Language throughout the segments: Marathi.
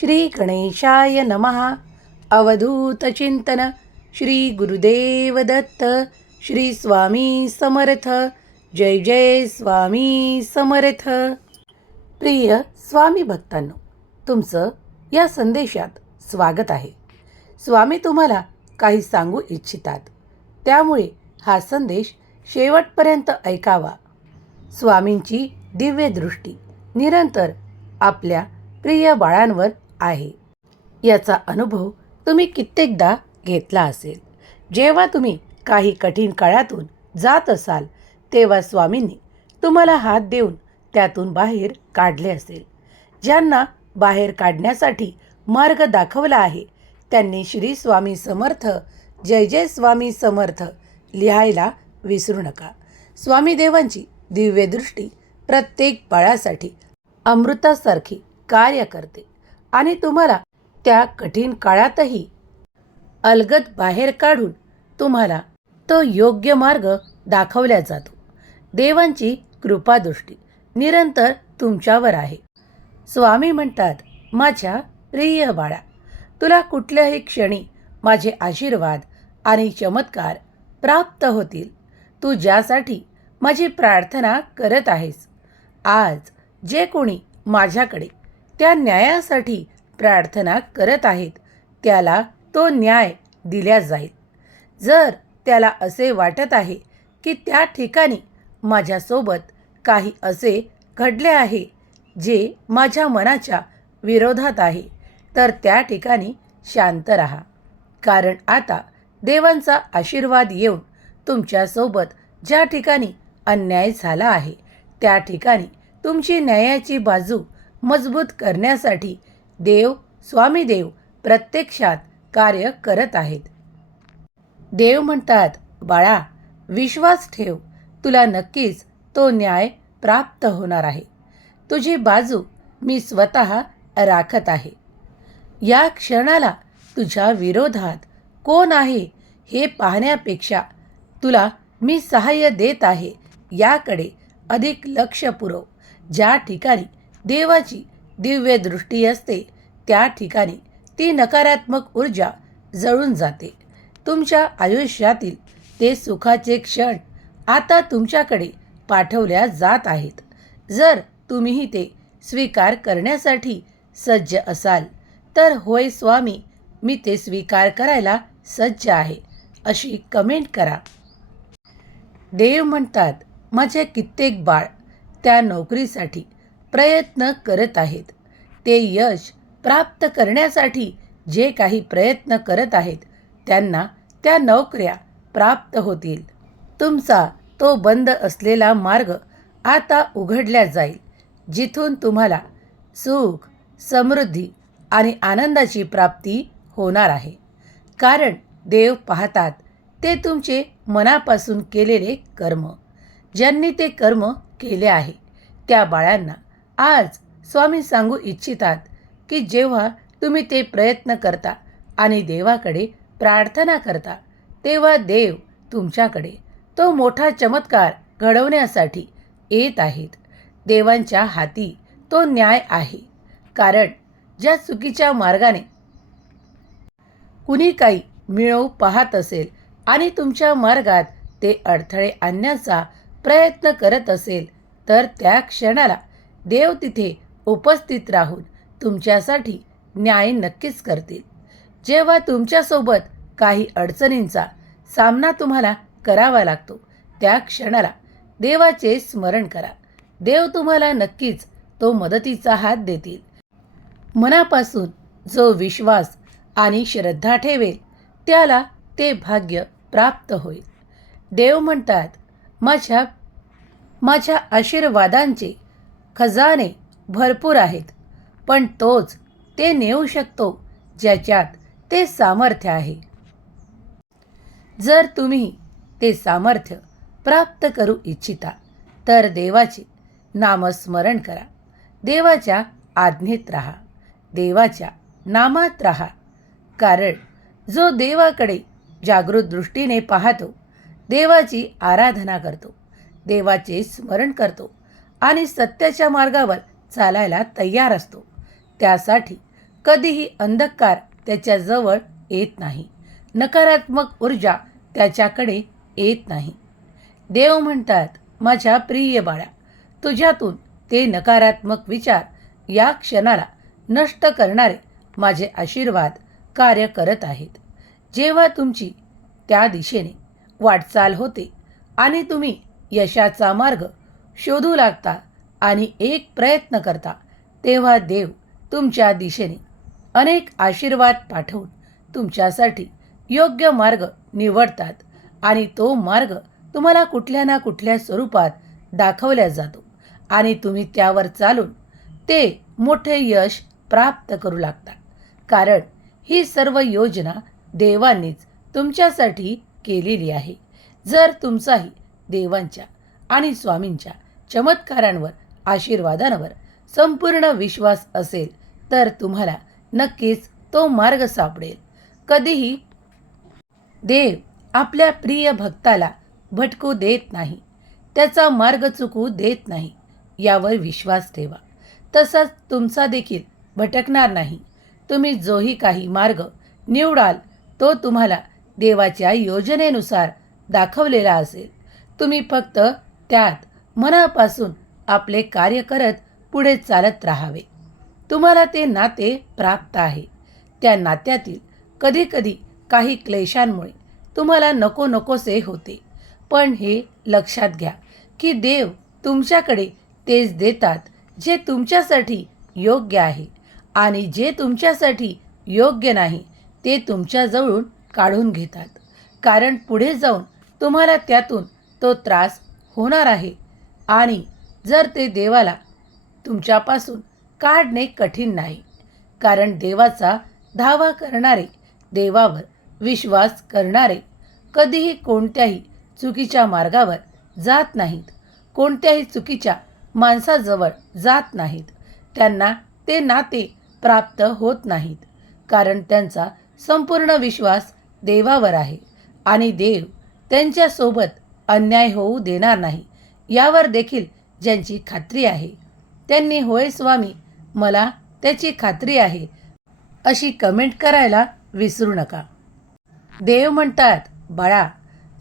श्री गणेशाय नमः अवधूतचिंतन श्री गुरुदेव दत्त। श्री स्वामी समर्थ। जय जय स्वामी समर्थ। प्रिय स्वामी भक्तांनो तुमचं या संदेशात स्वागत आहे. स्वामी तुम्हाला काही सांगू इच्छितात. त्यामुळे हा संदेश शेवटपर्यंत ऐकावा. स्वामींची दिव्यदृष्टी निरंतर आपल्या प्रिय बाळांवर आहे. याचा अनुभव तुम्ही कित्येकदा घेतला असेल. जेव्हा तुम्ही काही कठीण काळातून जात असाल तेव्हा स्वामींनी तुम्हाला हात देऊन त्यातून बाहेर काढले असेल. ज्यांना बाहेर काढण्यासाठी मार्ग दाखवला आहे त्यांनी श्री स्वामी समर्थ जय जय स्वामी समर्थ लिहायला विसरू नका. स्वामीदेवांची दिव्यदृष्टी प्रत्येक बाळासाठी अमृतासारखी कार्य करते. आणि तुम्हाला त्या कठीण काळातही अलगद बाहेर काढून तुम्हाला तो योग्य मार्ग दाखवला जातो. देवांची कृपादृष्टी निरंतर तुमच्यावर आहे. स्वामी म्हणतात माझ्या प्रिय बाळा तुला कुठल्याही क्षणी माझे आशीर्वाद आणि चमत्कार प्राप्त होतील. तू ज्यासाठी माझी प्रार्थना करत आहेस आज जे कोणी माझ्याकडे त्या न्यायासाठी प्रार्थना करत आहेत. त्याला तो न्याय दिल्या जाईल. जर त्याला असे वाटत आहे की त्या ठिकाणी माझ्यासोबत काही असे घडले आहे जे माझ्या मनाच्या विरोधात आहे तर त्या ठिकाणी शांत राहा. कारण आता देवांचा आशीर्वाद येऊन तुमच्यासोबत ज्या ठिकाणी अन्याय झाला आहे त्या ठिकाणी तुमची न्यायाची बाजू मजबूत करण्यासाठी देव स्वामी देव प्रत्यक्षात कार्य करत आहेत. देव म्हणतात बाळा विश्वास ठेव. तुला नक्कीच तो न्याय प्राप्त होणार आहे. तुझी बाजू मी स्वतः राखत आहे. या क्षणाला तुझ्या विरोधात कोण आहे हे पाहण्यापेक्षा तुला मी सहाय्य देत आहे. याकडे अधिक लक्ष पुरव. ज्या ठिकाणी देवाची दिव्य दृष्टी असते. त्या ठिकाणी ती नकारात्मक ऊर्जा जळून जाते. तुमच्या आयुष्यातील ते सुखाचे क्षण आता तुमच्याकडे पाठवल्या जात आहेत. जर तुम्हीही ते स्वीकार करण्यासाठी सज्ज असाल तर होय स्वामी मी ते स्वीकार करायला सज्ज आहे अशी कमेंट करा. देव म्हणतात माझे कित्येक बाळ त्या नोकरीसाठी प्रयत्न करत आहेत. ते यश प्राप्त करण्यासाठी जे काही प्रयत्न करत आहेत त्यांना त्या नोकऱ्या प्राप्त होतील. तुमचा तो बंद असलेला मार्ग आता उघडल्या जाईल जिथून तुम्हाला सुख समृद्धी आणि आनंदाची प्राप्ती होणार आहे. कारण देव पाहतात ते तुमचे मनापासून केलेले कर्म. ज्यांनी ते कर्म केले आहे त्या बाळांना आज स्वामी सांगू इच्छितात की जेव्हा तुम्ही ते प्रयत्न करता आणि देवाकडे प्रार्थना करता तेव्हा देव तुमच्याकडे तो मोठा चमत्कार घडवण्यासाठी येत आहेत. देवांच्या हाती तो न्याय आहे. कारण ज्या चुकीच्या मार्गाने कुणी काही मिळवू पाहत असेल आणि तुमच्या मार्गात ते अडथळे आणण्याचा प्रयत्न करत असेल तर त्या क्षणाला देव तिथे उपस्थित राहून तुमच्यासाठी न्याय नक्कीच करतील. जेव्हा तुमच्यासोबत काही अडचणींचा सामना तुम्हाला करावा लागतो त्या क्षणाला देवाचे स्मरण करा. देव तुम्हाला नक्कीच तो मदतीचा हात देतील. मनापासून जो विश्वास आणि श्रद्धा ठेवेल त्याला ते भाग्य प्राप्त होईल. देव म्हणतात माझ्या माझ्या आशीर्वादांचे खजाने भरपूर आहेत पण तोच ते नेऊ शकतो ज्याच्यात ते सामर्थ्य आहे. जर तुम्ही ते सामर्थ्य प्राप्त करू इच्छिता तर देवाचे नामस्मरण करा. देवाच्या आज्ञेत राहा. देवाच्या नामात राहा. कारण जो देवाकडे जागृत दृष्टीने पाहतो देवाची आराधना करतो देवाचे स्मरण करतो. आणि सत्याच्या मार्गावर चालायला तयार असतो. त्यासाठी कधीही अंधकार त्याच्याजवळ येत नाही. नकारात्मक ऊर्जा त्याच्याकडे येत नाही. देव म्हणतात माझ्या प्रिय बाळा तुझ्यातून ते नकारात्मक विचार या क्षणाला नष्ट करणारे माझे आशीर्वाद कार्य करत आहेत. जेव्हा तुमची त्या दिशेने वाटचाल होते आणि तुम्ही यशाचा मार्ग शोधू लागता आणि एक प्रयत्न करता तेव्हा देव तुमच्या दिशेने अनेक आशीर्वाद पाठवून तुमच्यासाठी योग्य मार्ग निवडतात आणि तो मार्ग तुम्हाला कुठल्या ना कुठल्या स्वरूपात दाखवला जातो आणि तुम्ही त्यावर चालून ते मोठे यश प्राप्त करू लागता. कारण ही सर्व योजना देवांनीच तुमच्यासाठी केलेली आहे. जर तुमचाही देवांच्या आणि स्वामींच्या चमत्कारांवर आशीर्वादांवर संपूर्ण विश्वास असेल तर तुम्हाला नक्कीच तो मार्ग सापडेल. कधीही देव आपल्या प्रिय भक्ताला भटकू देत नाही त्याचा मार्ग चुकू देत नाही यावर विश्वास ठेवा. तसंच तुमचा देखील भटकणार नाही. तुम्ही जोही काही मार्ग निवडाल तो तुम्हाला देवाच्या योजनेनुसार दाखवलेला असेल. तुम्ही फक्त त्यात मनापासून आपले कार्य करत पुढे चालत राहावे. तुम्हाला ते नाते प्राप्त आहे. त्या नात्यातील कधीकधी काही क्लेशांमुळे तुम्हाला नको नकोसे होते. पण हे लक्षात घ्या की देव तुमच्याकडे तेच देतात जे तुमच्यासाठी योग्य आहे आणि जे तुमच्यासाठी योग्य नाही ते तुमच्याजवळून काढून घेतात. कारण पुढे जाऊन तुम्हाला त्यातून तो त्रास होणार आहे. आणि जर ते देवाला तुमच्यापासून काढणे कठीण नाही कारण देवाचा धावा करणारे देवावर विश्वास करणारे कधीही कोणत्याही चुकीच्या मार्गावर जात नाहीत कोणत्याही चुकीच्या माणसाजवळ जात नाहीत. त्यांना ते नाते प्राप्त होत नाहीत कारण त्यांचा संपूर्ण विश्वास देवावर आहे आणि देव त्यांच्यासोबत अन्याय होऊ देणार नाही. यावर देखील ज्यांची खात्री आहे. त्यांनी होय स्वामी मला त्याची खात्री आहे. अशी कमेंट करायला विसरू नका. देव म्हणतात बाळा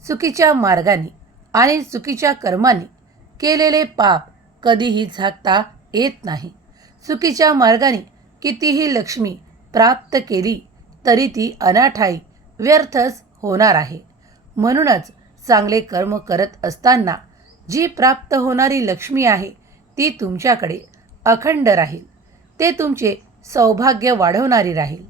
चुकीच्या मार्गाने आणि चुकीच्या कर्माने केलेले पाप कधीही झाकता येत नाही. चुकीच्या मार्गाने कितीही लक्ष्मी प्राप्त केली तरी ती अनाठाई व्यर्थच होणार आहे. म्हणूनच चांगले कर्म करत असताना जी प्राप्त होणारी लक्ष्मी आहे ती तुमच्याकडे अखंड राहील. ते तुमचे सौभाग्य वाढवणारी राहील.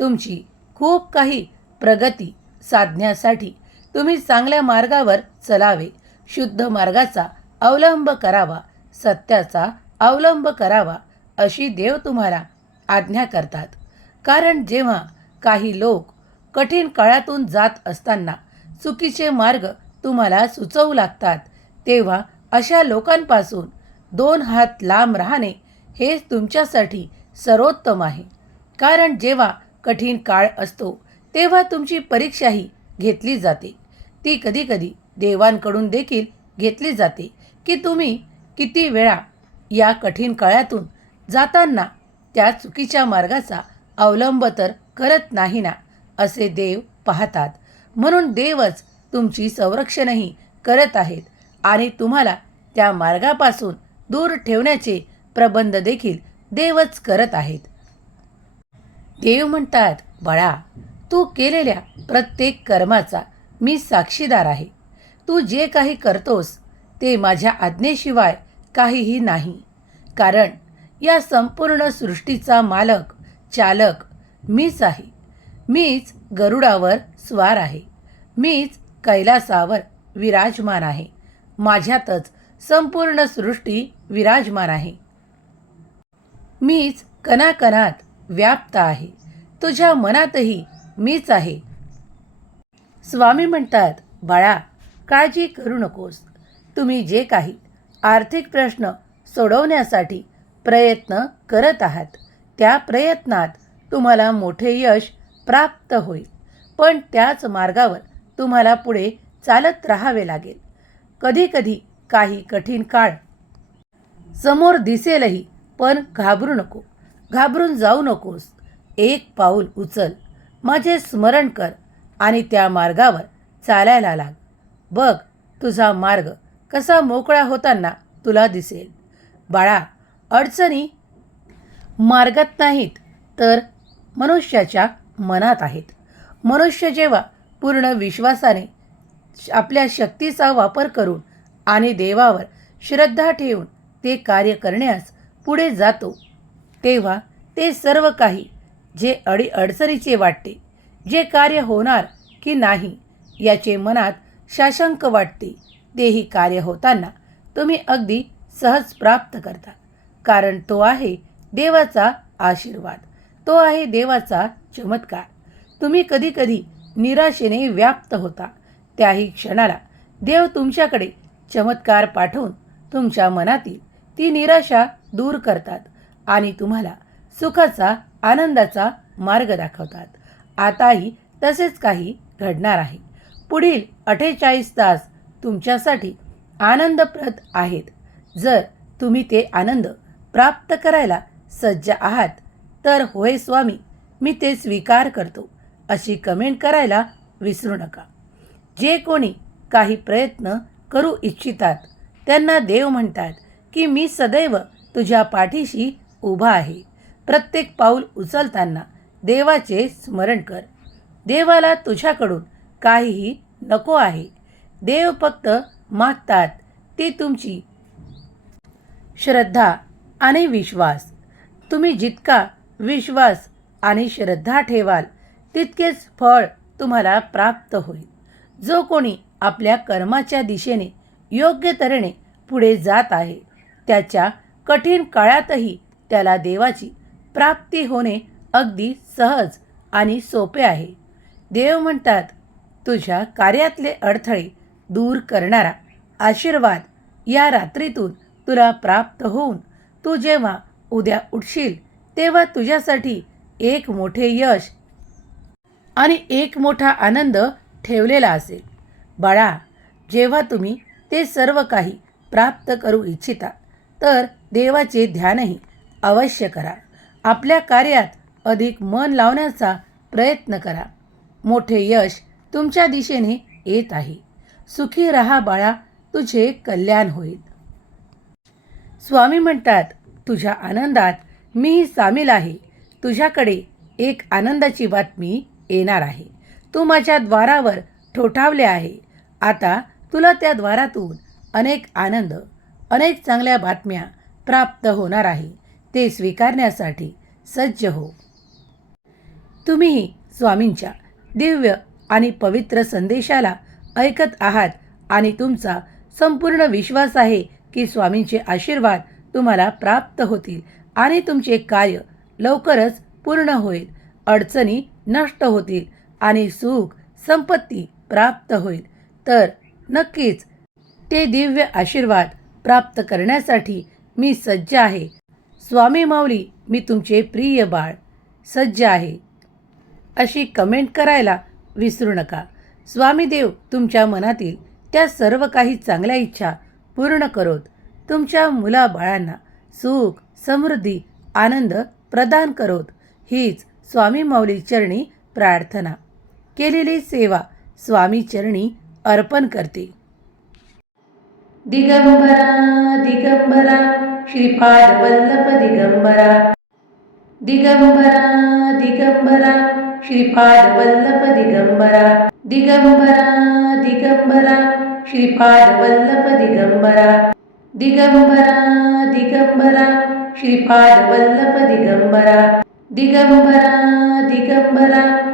तुमची खूप काही प्रगती साधण्यासाठी तुम्ही चांगल्या मार्गावर चलावे शुद्ध मार्गाचा अवलंब करावा सत्याचा अवलंब करावा अशी देव तुम्हाला आज्ञा करतात. कारण जेव्हा काही लोक कठीण काळातून जात असताना चुकीचे मार्ग तुम्हाला सुचवू लागतात तेव्हा अशा लोकांपासून दोन हात लांब राहणे हेच तुमच्यासाठी सर्वोत्तम आहे. कारण जेव्हा कठीण काळ असतो तेव्हा तुमची परीक्षाही घेतली जाते. ती कधीकधी देवांकडून देखील घेतली जाते की तुम्ही किती वेळा या कठीण काळातून जाताना त्या चुकीच्या मार्गाचा अवलंब तर करत नाही ना असे देव पाहतात. म्हणून देवच तुमची संरक्षणही करत आहेत. आणि तुम्हाला त्या मार्गापासून दूर ठेवण्याचे प्रबंध देखील देवच करत आहेत. देव म्हणतात बाळा तू केलेल्या प्रत्येक कर्माचा मी साक्षीदार आहे. तू जे काही करतोस ते माझ्या आज्ञेशिवाय काहीही नाही. कारण या संपूर्ण सृष्टीचा मालक चालक मीच आहे. मीच गरुडावर स्वार आहे. मीच कैलासावर विराजमान आहे. माझ्यातच संपूर्ण सृष्टी विराजमान आहे. मीच कणाकणात व्याप्त आहे. तुझ्या मनातही मीच आहे. स्वामी म्हणतात बाळा काळजी करू नकोस. तुम्ही जे काही आर्थिक प्रश्न सोडवण्यासाठी प्रयत्न करत आहात त्या प्रयत्नात तुम्हाला मोठे यश प्राप्त होईल. पण त्याच मार्गावर तुम्हाला पुढे चालत राहावे लागेल. कधीकधी काही कठीण काळ. समोर दिसेलही पण घाबरू नको. घाबरून जाऊ नकोस. एक पाऊल उचल. माझे स्मरण कर आणि त्या मार्गावर चालायला लाग. बघ तुझा मार्ग कसा मोकळा होताना तुला दिसेल. बाळा अडचणी मार्गात नाहीत तर मनुष्याच्या मनात आहेत. मनुष्य जेव्हा पूर्ण विश्वासाने आपल्या शक्तीचा वापर करून आणि देवावर श्रद्धा ठेवून ते कार्य करण्यास पुढे जातो. तेव्हा ते सर्व काही जे अडी अडचणीचे वाटते जे कार्य होणार की नाही याचे मनात शाशंक वाटते. तेही कार्य होताना तुम्ही अगदी सहज प्राप्त करता. कारण तो आहे देवाचा आशीर्वाद. तो आहे देवाचा चमत्कार. तुम्ही कधीकधी निराशेने व्याप्त होता. त्याही क्षणाला देव तुमच्याकडे चमत्कार पाठवून तुमच्या मनातील ती निराशा दूर करतात आणि तुम्हाला सुखाचा आनंदाचा मार्ग दाखवतात. आताही तसेच काही घडणार आहे. पुढील अठ्ठेचाळीस तास तुमच्यासाठी आनंदप्रद आहेत. जर तुम्ही ते आनंद प्राप्त करायला सज्ज आहात तर होय स्वामी मी ते स्वीकार करतो अशी कमेंट करायला विसरू नका. जे कोणी काही प्रयत्न करू इच्छितात त्यांना देव म्हणतात की मी सदैव तुझ्या पाठीशी उभा आहे. प्रत्येक पाऊल उचलताना देवाचे स्मरण कर. देवाला तुझ्याकडून काहीही नको आहे. देव फक्त मागतात ती तुमची श्रद्धा आणि विश्वास. तुम्ही जितका विश्वास आणि श्रद्धा ठेवाल तितकेच फळ तुम्हाला प्राप्त होईल. जो कोणी आपल्या कर्माच्या दिशेने योग्य तऱ्हेने पुढे जात आहे त्याच्या कठीण काळातही त्याला देवाची प्राप्ती होणे अगदी सहज आणि सोपे आहे. देव म्हणतात तुझ्या कार्यातले अडथळे दूर करणारा आशीर्वाद या रात्रीतून तुला प्राप्त होऊन तू जेव्हा उद्या उठशील तेव्हा तुझ्यासाठी एक मोठे यश आणि एक मोठा आनंद ठेवलेला असेल. बाळा जेव्हा तुम्ही ते सर्व काही प्राप्त करू इच्छिता तर देवाचे ध्यानही अवश्य करा. आपल्या कार्यात अधिक मन लावण्याचा प्रयत्न करा. मोठे यश तुमच्या दिशेने येत आहे. सुखी रहा बाळा तुझे कल्याण होईल. स्वामी म्हणतात तुझ्या आनंदात मीही सामील आहे. तुझ्याकडे एक आनंदाची बातमी येणार आहे. तू माझ्या द्वारावर ठोठावले आहे. आता तुला त्या द्वारातून अनेक आनंद अनेक चांगल्या बातम्या प्राप्त होणार आहे. ते स्वीकारण्यासाठी सज्ज हो. तुम्हीही स्वामींच्या दिव्य आणि पवित्र संदेशाला ऐकत आहात आणि तुमचा संपूर्ण विश्वास आहे की स्वामींचे आशीर्वाद तुम्हाला प्राप्त होतील आणि तुमचे कार्य लवकरच पूर्ण होईल. अडचणी नष्ट होतील. आणि सुख संपत्ती प्राप्त होईल. तर नक्कीच ते दिव्य आशीर्वाद प्राप्त करण्यासाठी मी सज्ज आहे. स्वामी माऊली मी तुमचे प्रिय बाळ सज्ज आहे. अशी कमेंट करायला विसरू नका. स्वामी देव तुमच्या मनातील त्या सर्व काही चांगल्या इच्छा पूर्ण करोत. तुमच्या मुलाबाळांना सुख समृद्धी आनंद प्रदान करोत. हीच स्वामी माऊली चरणी प्रार्थना. केलेली सेवा स्वामी चरणी अर्पण करते. दिगंबरा दिगंबरा श्रीपाद वल्लभ दिगंबरा. दिगंबरा दिगंबरा श्रीपाद वल्लभ दिगंबरा. दिगंबरा दिगंबरा श्रीपाद वल्लभ दिगंबरा. दिगंबरा दिगंबरा श्रीपाद वल्लभ दिगंबरा. दिगंबरा दिगंबरा